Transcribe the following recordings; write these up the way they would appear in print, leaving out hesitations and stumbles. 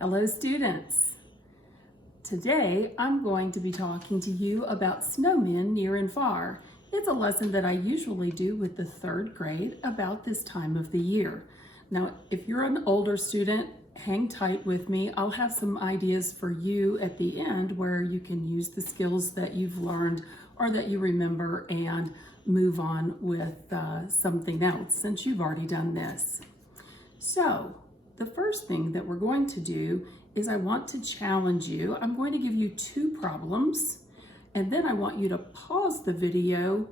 Hello students! Today I'm going to be talking to you about snowmen near and far. It's a lesson that I usually do with the third grade about this time of the year. Now if you're an older student, hang tight with me. I'll have some ideas for you at the end where you can use the skills that you've learned or that you remember and move on with something else since you've already done this. So the first thing that we're going to do is I want to challenge you. I'm going to give you two problems, and then I want you to pause the video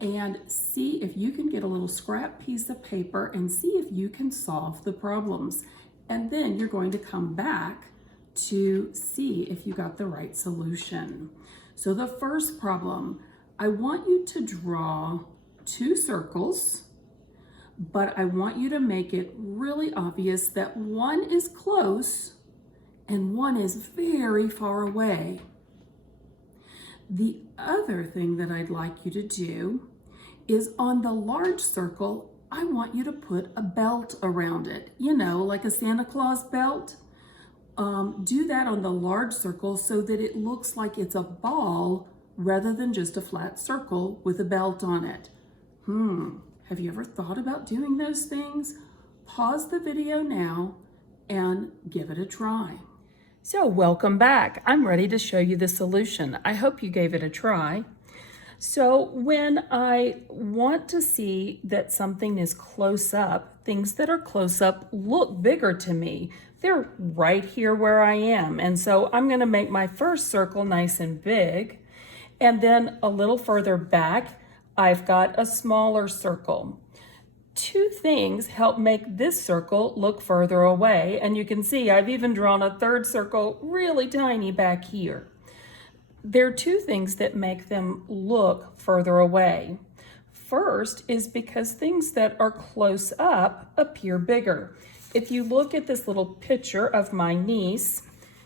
and see if you can get a little scrap piece of paper and see if you can solve the problems. And then you're going to come back to see if you got the right solution. So the first problem, I want you to draw two circles, but I want you to make it really obvious that one is close and one is very far away. The other thing that I'd like you to do is on the large circle, I want you to put a belt around it, you know, like a Santa Claus belt. Do that on the large circle so that it looks like it's a ball rather than just a flat circle with a belt on it. Have you ever thought about doing those things? Pause the video now and give it a try. So welcome back. I'm ready to show you the solution. I hope you gave it a try. So when I want to see that something is close up, things that are close up look bigger to me. They're right here where I am. And so I'm going to make my first circle nice and big. And then a little further back, I've got a smaller circle. Two things help make this circle look further away, and you can see I've even drawn a third circle really tiny back here. There are two things that make them look further away. First is because things that are close up appear bigger. If you look at this little picture of my niece,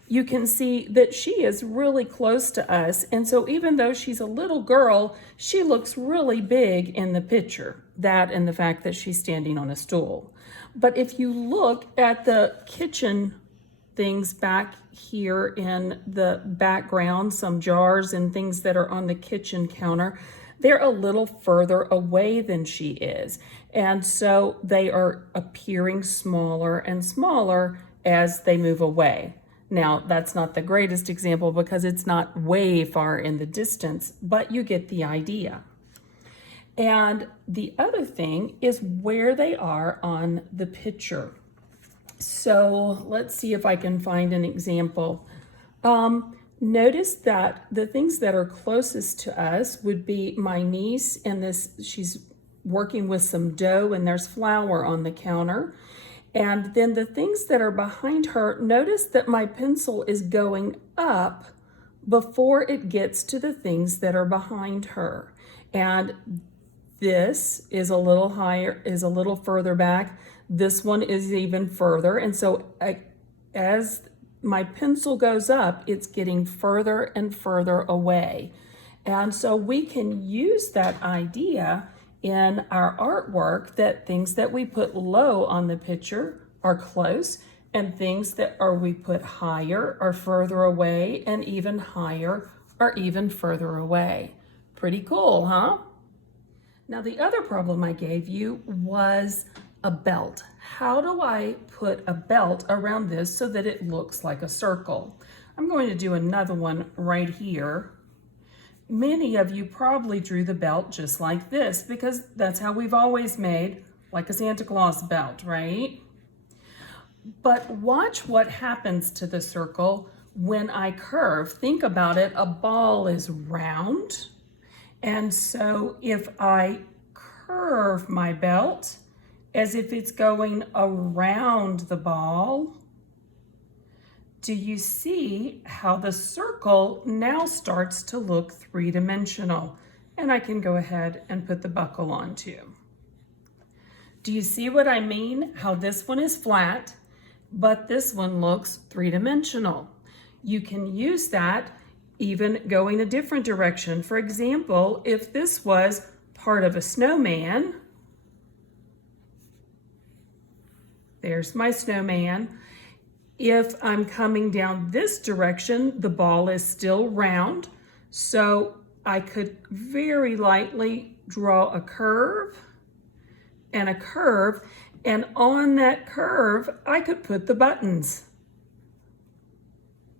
you can see that she is really close to us, and so even though she's a little girl, she looks really big in the picture. That and the fact that she's standing on a stool. But if you look at the kitchen things back here in the background, some jars and things that are on the kitchen counter, they're a little further away than she is. And so they are appearing smaller and smaller as they move away. Now, that's not the greatest example because it's not way far in the distance, but you get the idea. And the other thing is where they are on the picture. So let's see if I can find an example. Notice that the things that are closest to us would be my niece, and she's working with some dough and there's flour on the counter. And then the things that are behind her, notice that my pencil is going up before it gets to the things that are behind her. And this is a little higher, is a little further back. This one is even further. And so as my pencil goes up, it's getting further and further away. And so we can use that idea in our artwork that things that we put low on the picture are close, and things that we put higher are further away, and even higher are even further away. Pretty cool, huh? Now the other problem I gave you was a belt. How do I put a belt around this so that it looks like a circle? I'm going to do another one right here. Many of you probably drew the belt just like this because that's how we've always made like a Santa Claus belt, right? But watch what happens to the circle when I curve. Think about it, a ball is round. And so if I curve my belt as if it's going around the ball, do you see how the circle now starts to look three-dimensional? And I can go ahead and put the buckle on too. Do you see what I mean? How this one is flat, but this one looks three-dimensional. You can use that even going a different direction. For example, if this was part of a snowman, there's my snowman. If I'm coming down this direction, the ball is still round, so I could very lightly draw a curve and a curve, and on that curve, I could put the buttons.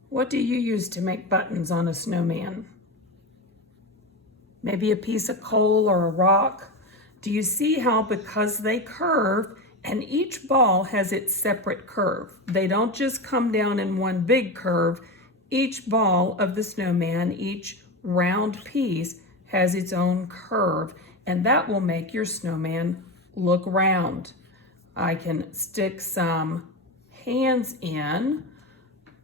What do you use to make buttons on a snowman? Maybe a piece of coal or a rock. Do you see how because they curve, and each ball has its separate curve. They don't just come down in one big curve. Each ball of the snowman, each round piece has its own curve, and that will make your snowman look round. I can stick some hands in.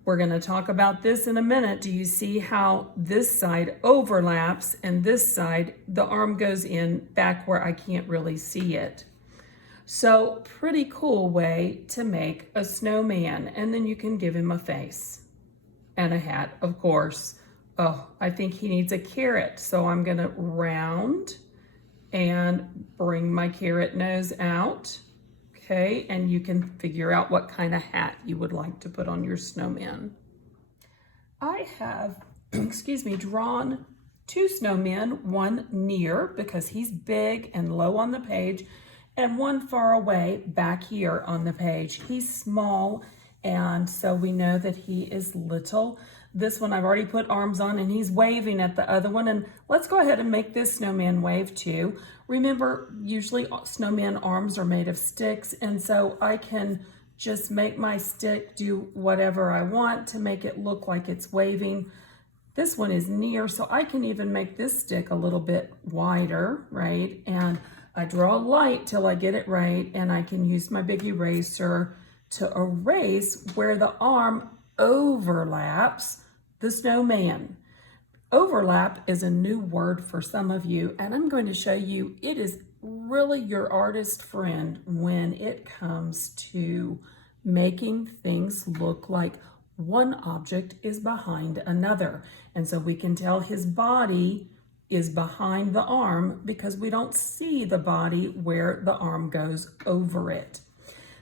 We're going to talk about this in a minute. Do you see how this side overlaps and this side, the arm goes in back where I can't really see it? So pretty cool way to make a snowman. And then you can give him a face and a hat, of course. Oh, I think he needs a carrot. So I'm gonna round and bring my carrot nose out. Okay, and you can figure out what kind of hat you would like to put on your snowman. I have, drawn two snowmen, one near because he's big and low on the page, and one far away back here on the page. He's small, and so we know that he is little. This one I've already put arms on, and he's waving at the other one. And let's go ahead and make this snowman wave too. Remember, usually snowman arms are made of sticks, and so I can just make my stick do whatever I want to make it look like it's waving. This one is near, so I can even make this stick a little bit wider, right? And I draw a light till I get it right, and I can use my big eraser to erase where the arm overlaps the snowman. Overlap is a new word for some of you, and I'm going to show you it is really your artist friend when it comes to making things look like one object is behind another. And so we can tell his body is behind the arm because we don't see the body where the arm goes over it.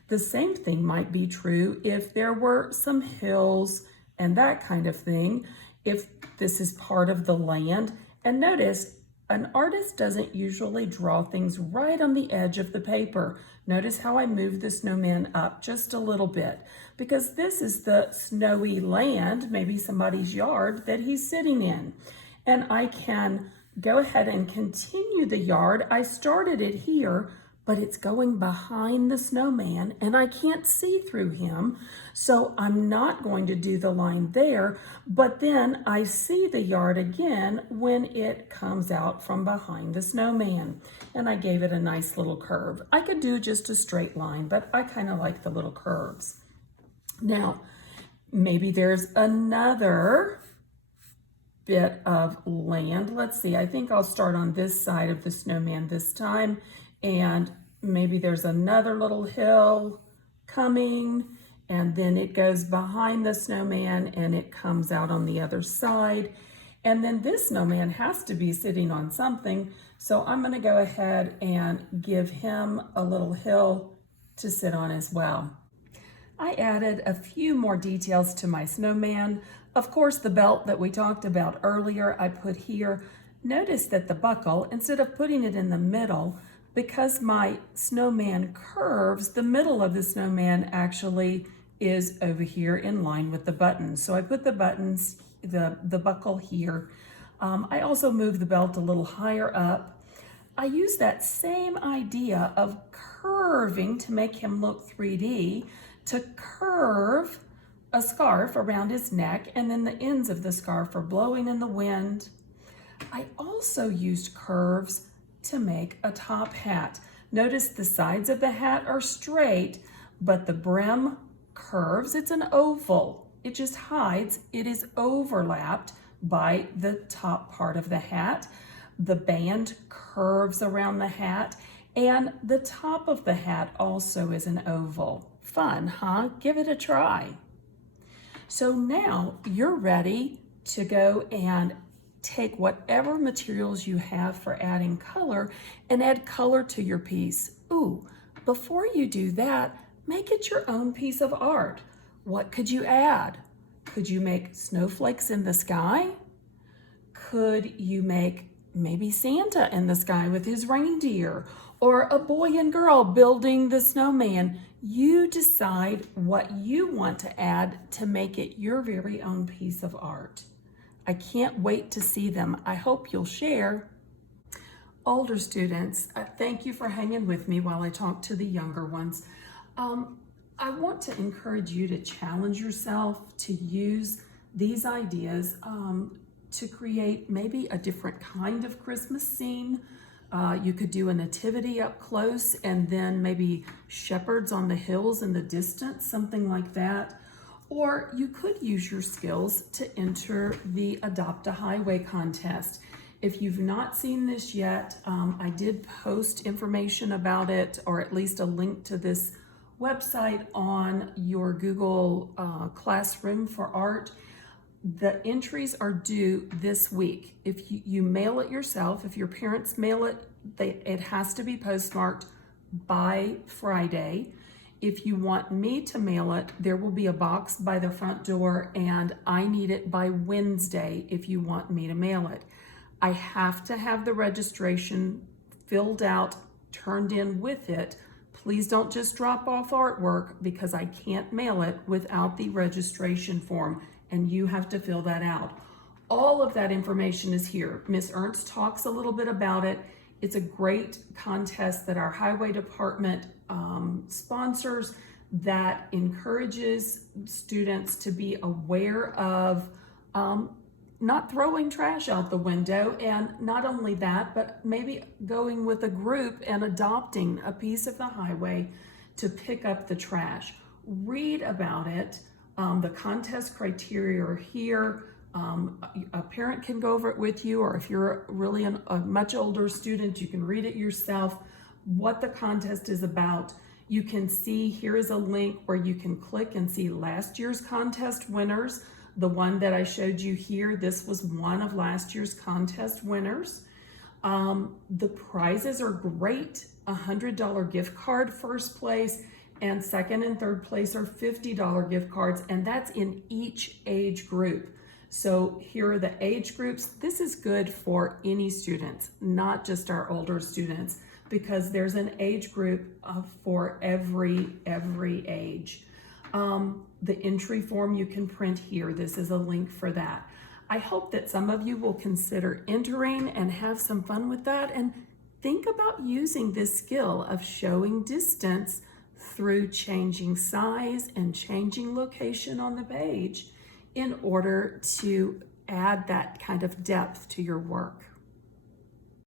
The same thing might be true if there were some hills and that kind of thing, if this is part of the land. And notice, an artist doesn't usually draw things right on the edge of the paper. Notice how I moved the snowman up just a little bit because this is the snowy land, maybe somebody's yard that he's sitting in. And I can go ahead and continue the yard. I started it here, but it's going behind the snowman and I can't see through him. So I'm not going to do the line there, but then I see the yard again when it comes out from behind the snowman. And I gave it a nice little curve. I could do just a straight line, but I kind of like the little curves. Now, maybe there's another bit of land. Let's see, I think I'll start on this side of the snowman this time, and maybe there's another little hill coming, and then it goes behind the snowman and it comes out on the other side. And then this snowman has to be sitting on something, so I'm going to go ahead and give him a little hill to sit on as well. I added a few more details to my snowman. Of course, the belt that we talked about earlier, I put here. Notice that the buckle, instead of putting it in the middle, because my snowman curves, the middle of the snowman actually is over here in line with the buttons. So I put the buttons, the buckle here. I also moved the belt a little higher up. I use that same idea of curving to make him look 3D, to curve a scarf around his neck, and then the ends of the scarf are blowing in the wind. I also used curves to make a top hat. Notice the sides of the hat are straight, but the brim curves. It's an oval. It just hides. It is overlapped by the top part of the hat. The band curves around the hat, and the top of the hat also is an oval. Fun, huh? Give it a try. So now you're ready to go and take whatever materials you have for adding color and add color to your piece. Ooh, before you do that, make it your own piece of art. What could you add? Could you make snowflakes in the sky? Could you make maybe Santa in the sky with his reindeer, or a boy and girl building the snowman? You decide what you want to add to make it your very own piece of art. I can't wait to see them. I hope you'll share. Older students, thank you for hanging with me while I talk to the younger ones. I want to encourage you to challenge yourself to use these ideas to create maybe a different kind of Christmas scene. You could do a nativity up close and then maybe shepherds on the hills in the distance, something like that. Or you could use your skills to enter the Adopt a Highway contest. If you've not seen this yet, I did post information about it, or at least a link to this website on your Google Classroom for Art. The entries are due this week. If you mail it yourself, if your parents mail it, it has to be postmarked by Friday. If you want me to mail it, there will be a box by the front door, and I need it by Wednesday if you want me to mail it. I have to have the registration filled out, turned in with it. Please don't just drop off artwork, because I can't mail it without the registration form, and you have to fill that out. All of that information is here. Miss Ernst talks a little bit about it. It's a great contest that our highway department sponsors that encourages students to be aware of not throwing trash out the window, and not only that, but maybe going with a group and adopting a piece of the highway to pick up the trash. Read about it. The contest criteria are here. A parent can go over it with you, or if you're really a much older student, you can read it yourself, what the contest is about. You can see, here is a link where you can click and see last year's contest winners. The one that I showed you here, this was one of last year's contest winners. The prizes are great. $100 gift card, first place, and second and third place are $50 gift cards, and that's in each age group. So here are the age groups. This is good for any students, not just our older students, because there's an age group for every age. The entry form you can print here. This is a link for that. I hope that some of you will consider entering and have some fun with that, and think about using this skill of showing distance through changing size and changing location on the page in order to add that kind of depth to your work.